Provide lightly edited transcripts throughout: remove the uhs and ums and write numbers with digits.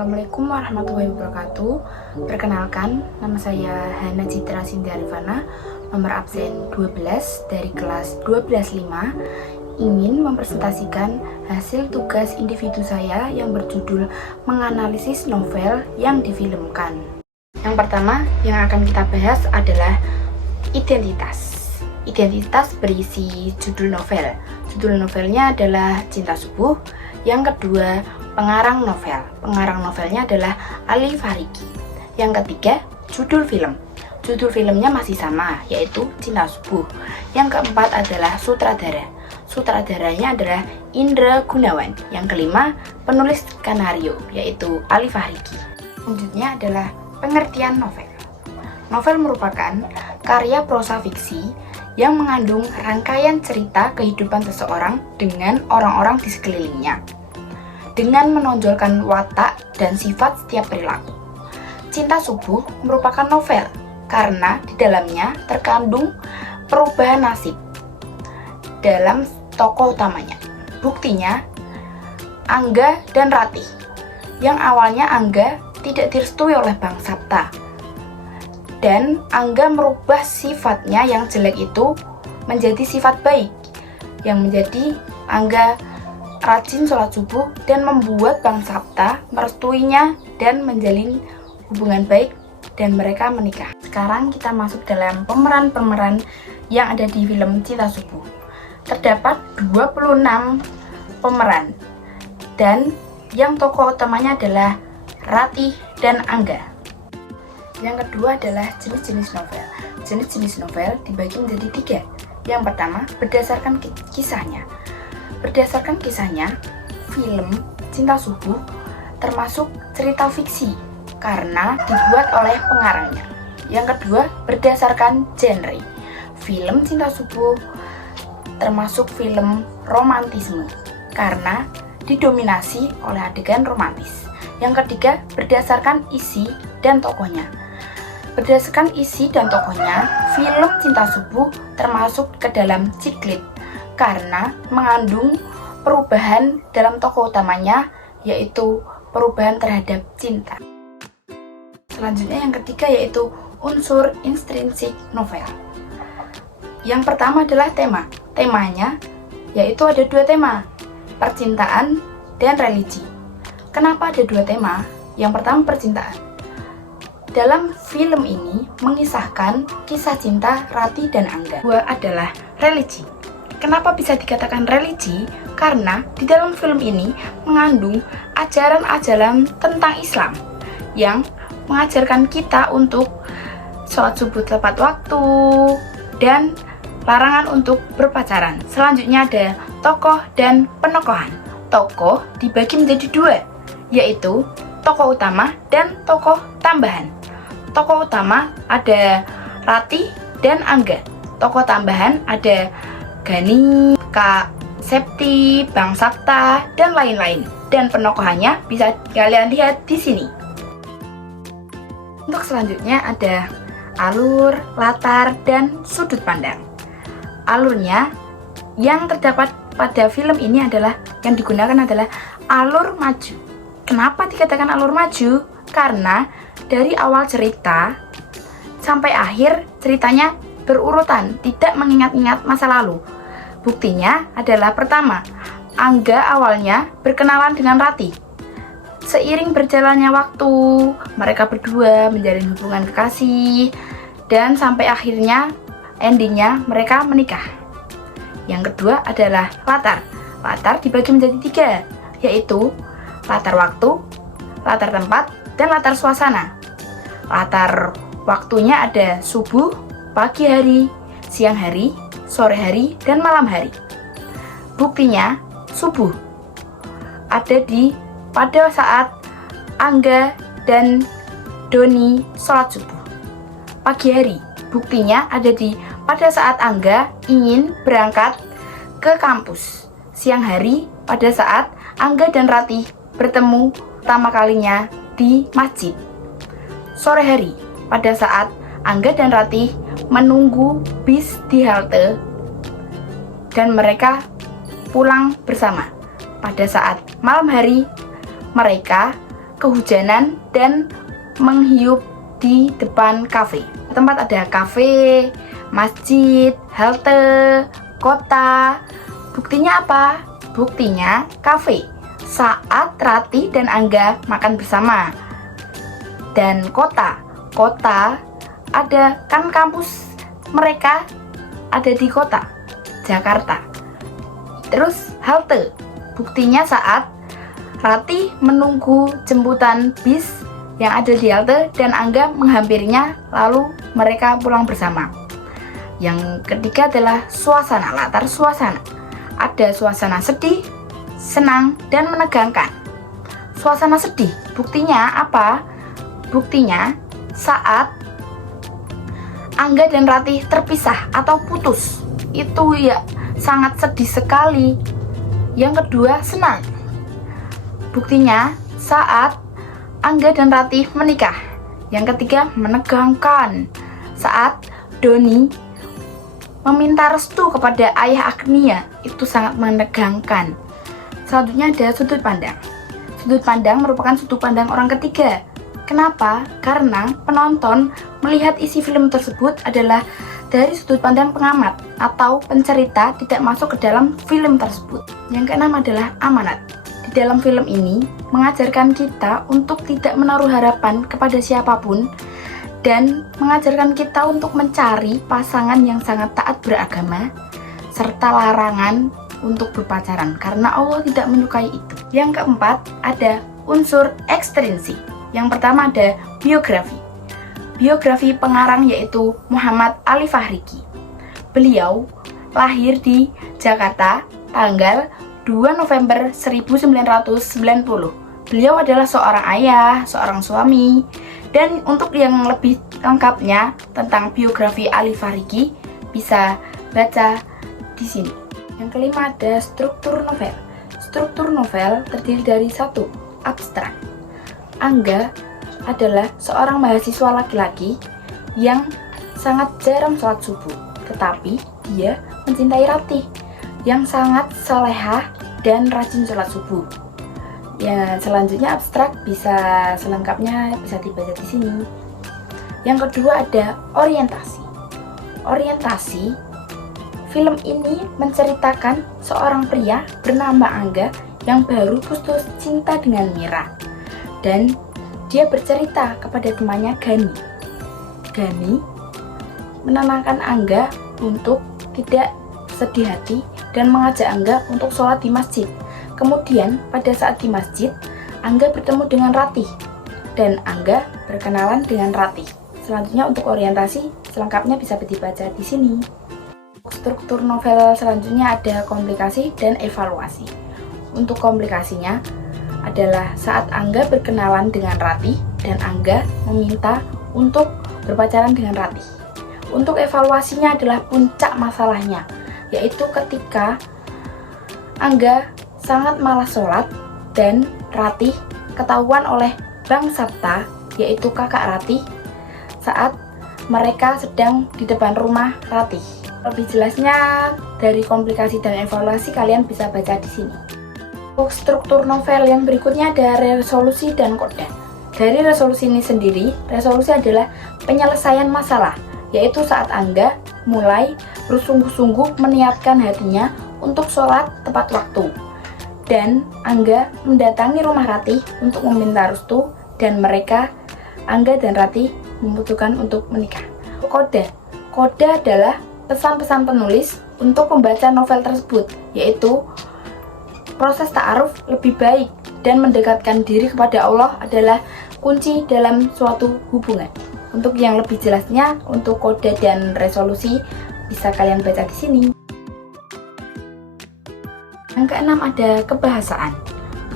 Assalamualaikum warahmatullahi wabarakatuh. Perkenalkan, nama saya Hana Citra Sinti Arifana, nomor absen 12 dari kelas 125, ingin mempresentasikan hasil tugas individu saya yang berjudul menganalisis novel yang difilmkan. Yang pertama yang akan kita bahas adalah identitas. Identitas berisi judul novel. Judul novelnya adalah Cinta Subuh. Yang kedua, pengarang novel. Pengarang novelnya adalah Ali Fariki. Yang ketiga, judul film. Judul filmnya masih sama, yaitu Cinta Subuh. Yang keempat adalah sutradara. Sutradaranya adalah Indra Gunawan. Yang kelima, penulis skenario, yaitu Ali Fariki. Selanjutnya adalah pengertian novel. Novel merupakan karya prosa fiksi yang mengandung rangkaian cerita kehidupan seseorang dengan orang-orang di sekelilingnya, dengan menonjolkan watak dan sifat setiap perilaku. Cinta Subuh merupakan novel karena di dalamnya terkandung perubahan nasib dalam tokoh utamanya. Buktinya, Angga dan Ratih. Yang awalnya Angga tidak direstui oleh Bang Sapta, dan Angga merubah sifatnya yang jelek itu menjadi sifat baik, yang menjadi Angga rajin sholat subuh dan membuat Bang Sapta merestuinya dan menjalin hubungan baik dan mereka menikah. Sekarang kita masuk dalam pemeran-pemeran yang ada di film Cinta Subuh. Terdapat 26 pemeran dan yang tokoh utamanya adalah Ratih dan Angga. Yang kedua adalah jenis-jenis novel. Jenis-jenis novel dibagi menjadi 3. Yang pertama, berdasarkan kisahnya. Berdasarkan kisahnya, film Cinta Subuh termasuk cerita fiksi karena dibuat oleh pengarangnya. Yang kedua, berdasarkan genre. Film Cinta Subuh termasuk film romantisme karena didominasi oleh adegan romantis. Yang ketiga, berdasarkan isi dan tokohnya. Berdasarkan isi dan tokohnya, film Cinta Subuh termasuk ke dalam ciklit karena mengandung perubahan dalam tokoh utamanya, yaitu perubahan terhadap cinta. Selanjutnya yang ketiga yaitu unsur intrinsik novel. Yang pertama adalah tema. Temanya yaitu ada 2 tema, percintaan dan religi. Kenapa ada 2 tema? Yang pertama percintaan. Dalam film ini mengisahkan kisah cinta Ratih dan Angga. Dua adalah religi. Kenapa bisa dikatakan religi? Karena di dalam film ini mengandung ajaran-ajaran tentang Islam yang mengajarkan kita untuk sholat subuh tepat waktu dan larangan untuk berpacaran. Selanjutnya ada tokoh dan penokohan. Tokoh dibagi menjadi 2, yaitu tokoh utama dan tokoh tambahan. Tokoh utama ada Ratih dan Angga. Tokoh tambahan ada Gani, Kak Septi, Bang Sapta, dan lain-lain. Dan penokohannya bisa kalian lihat di sini. Untuk selanjutnya ada alur, latar, dan sudut pandang. Alurnya yang terdapat pada film ini adalah yang digunakan adalah alur maju. Kenapa dikatakan alur maju? Karena dari awal cerita sampai akhir ceritanya berurutan, tidak mengingat-ingat masa lalu. Buktinya adalah pertama, Angga awalnya berkenalan dengan Ratih. Seiring berjalannya waktu, mereka berdua menjalin hubungan kekasih dan sampai akhirnya endingnya mereka menikah. Yang kedua adalah latar. Latar dibagi menjadi 3, yaitu latar waktu, latar tempat, dan latar suasana. Latar waktunya ada subuh, pagi hari, siang hari, sore hari, dan malam hari. Buktinya, subuh ada pada saat Angga dan Doni sholat subuh. Pagi hari, buktinya ada pada saat Angga ingin berangkat ke kampus. Siang hari, pada saat Angga dan Ratih bertemu pertama kalinya di masjid. Sore hari, pada saat Angga dan Ratih menunggu bis di halte dan mereka pulang bersama. Pada saat malam hari, mereka kehujanan dan menghiup di depan kafe. Tempat ada kafe, masjid, halte, kota. Buktinya apa? Buktinya kafe saat Ratih dan Angga makan bersama. Dan kota ada kan kampus mereka ada di kota Jakarta. Terus halte, buktinya saat Ratih menunggu jemputan bis yang ada di halte dan Angga menghampirinya, lalu mereka pulang bersama. Yang ketiga adalah suasana, latar suasana. Ada suasana sedih, senang, dan menegangkan. Suasana sedih, buktinya apa? Buktinya saat Angga dan Ratih terpisah atau putus. Itu ya sangat sedih sekali. Yang kedua, senang. Buktinya saat Angga dan Ratih menikah. Yang ketiga, menegangkan. Saat Doni meminta restu kepada ayah Agnia, itu sangat menegangkan. Selanjutnya ada sudut pandang. Sudut pandang merupakan sudut pandang orang ketiga. Kenapa? Karena penonton melihat isi film tersebut adalah dari sudut pandang pengamat atau pencerita, tidak masuk ke dalam film tersebut. Yang keenam adalah amanat. Di dalam film ini mengajarkan kita untuk tidak menaruh harapan kepada siapapun dan mengajarkan kita untuk mencari pasangan yang sangat taat beragama serta larangan untuk berpacaran karena Allah tidak menyukai itu. Yang keempat ada unsur ekstrinsik. Yang pertama ada biografi. Biografi pengarang yaitu Muhammad Ali Fahriki. Beliau lahir di Jakarta tanggal 2 November 1990. Beliau adalah seorang ayah, seorang suami. Dan untuk yang lebih lengkapnya tentang biografi Ali Fahriki bisa baca di sini. Yang kelima ada struktur novel. Struktur novel terdiri dari satu, abstrak. Angga adalah seorang mahasiswa laki-laki yang sangat jarang sholat subuh, tetapi dia mencintai Ratih yang sangat salehah dan rajin sholat subuh. Ya, selanjutnya abstrak bisa selengkapnya bisa dibaca di sini. Yang kedua ada orientasi. Orientasi, film ini menceritakan seorang pria bernama Angga yang baru putus cinta dengan Mira. Dan dia bercerita kepada temannya Gani. Gani menenangkan Angga untuk tidak sedih hati dan mengajak Angga untuk sholat di masjid. Kemudian pada saat di masjid, Angga bertemu dengan Ratih dan Angga berkenalan dengan Ratih. Selanjutnya untuk orientasi selengkapnya bisa dibaca di sini. Struktur novel selanjutnya ada komplikasi dan evaluasi. Untuk komplikasinya adalah saat Angga berkenalan dengan Ratih dan Angga meminta untuk berpacaran dengan Ratih. Untuk evaluasinya adalah puncak masalahnya, yaitu ketika Angga sangat malas sholat dan Ratih ketahuan oleh Bang Sabta, yaitu kakak Ratih, saat mereka sedang di depan rumah Ratih. Lebih jelasnya dari komplikasi dan evaluasi kalian bisa baca di sini. Struktur novel yang berikutnya ada resolusi dan koda. Dari resolusi ini sendiri, resolusi adalah penyelesaian masalah, yaitu saat Angga mulai bersungguh-sungguh meniatkan hatinya untuk sholat tepat waktu. Dan Angga mendatangi rumah Ratih untuk meminta restu dan mereka, Angga dan Ratih, memutuskan untuk menikah. Koda. Koda adalah pesan-pesan penulis untuk pembaca novel tersebut, yaitu proses ta'aruf lebih baik dan mendekatkan diri kepada Allah adalah kunci dalam suatu hubungan. Untuk yang lebih jelasnya, untuk kode dan resolusi bisa kalian baca di sini. Yang keenam ada kebahasaan.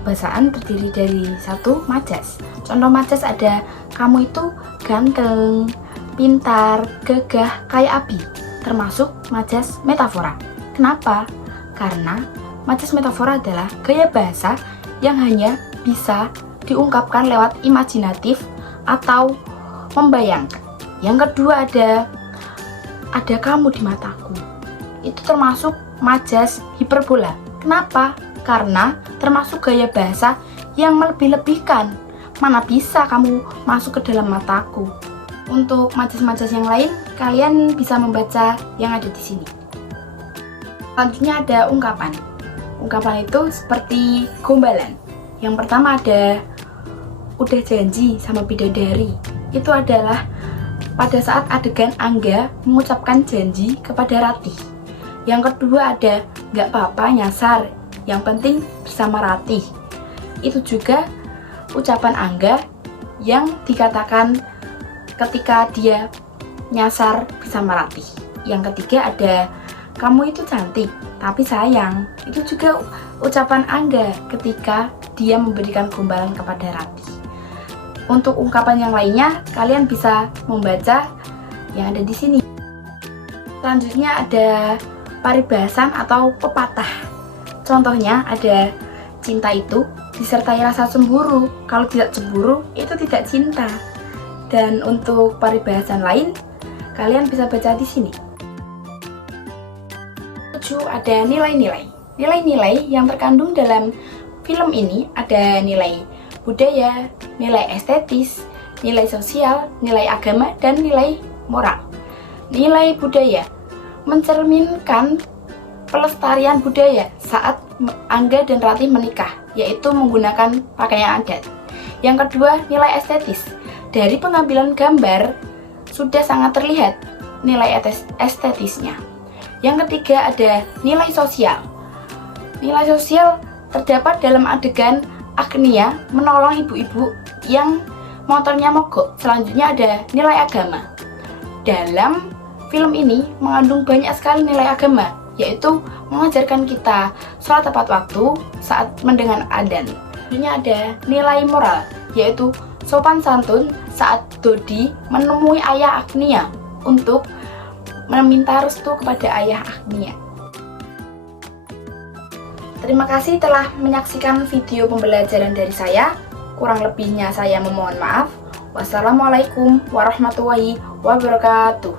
Kebahasaan terdiri dari satu, majas. Contoh majas ada kamu itu ganteng, pintar, gagah, kayak Abi. Termasuk majas metafora. Kenapa? Karena majas metafora adalah gaya bahasa yang hanya bisa diungkapkan lewat imajinatif atau membayangkan. Yang kedua ada kamu di mataku. Itu termasuk majas hiperbola. Kenapa? Karena termasuk gaya bahasa yang melebih-lebihkan. Mana bisa kamu masuk ke dalam mataku. Untuk majas-majas yang lain, kalian bisa membaca yang ada di sini. Selanjutnya ada ungkapan. Ungkapan itu seperti gombalan. Yang pertama ada udah janji sama bidadari. Itu adalah pada saat adegan Angga mengucapkan janji kepada Ratih. Yang kedua ada nggak apa-apa nyasar, yang penting bersama Ratih. Itu juga ucapan Angga yang dikatakan ketika dia nyasar bersama Ratih. Yang ketiga ada kamu itu cantik, tapi sayang. Itu juga ucapan Angga ketika dia memberikan gombalan kepada Ratih. Untuk ungkapan yang lainnya, kalian bisa membaca yang ada di sini. Selanjutnya ada paribahasan atau pepatah. Contohnya ada cinta itu disertai rasa cemburu. Kalau tidak cemburu, itu tidak cinta. Dan untuk paribahasan lain, kalian bisa baca di sini. Ada nilai-nilai. Nilai-nilai yang terkandung dalam film ini ada nilai budaya, nilai estetis, nilai sosial, nilai agama, dan nilai moral. Nilai budaya mencerminkan pelestarian budaya saat Angga dan Ratih menikah, yaitu menggunakan pakaian adat. Yang kedua, nilai estetis. Dari pengambilan gambar sudah sangat terlihat nilai estetisnya. Yang ketiga ada nilai sosial. Nilai sosial terdapat dalam adegan Agnia menolong ibu-ibu yang motornya mogok. Selanjutnya ada nilai agama. Dalam film ini mengandung banyak sekali nilai agama, yaitu mengajarkan kita sholat tepat waktu saat mendengar adzan. Selanjutnya ada nilai moral, yaitu sopan santun saat Dodi menemui ayah Agnia untuk meminta restu kepada ayah Agnia. Terima kasih telah menyaksikan video pembelajaran dari saya. Kurang lebihnya saya memohon maaf. Wassalamualaikum warahmatullahi wabarakatuh.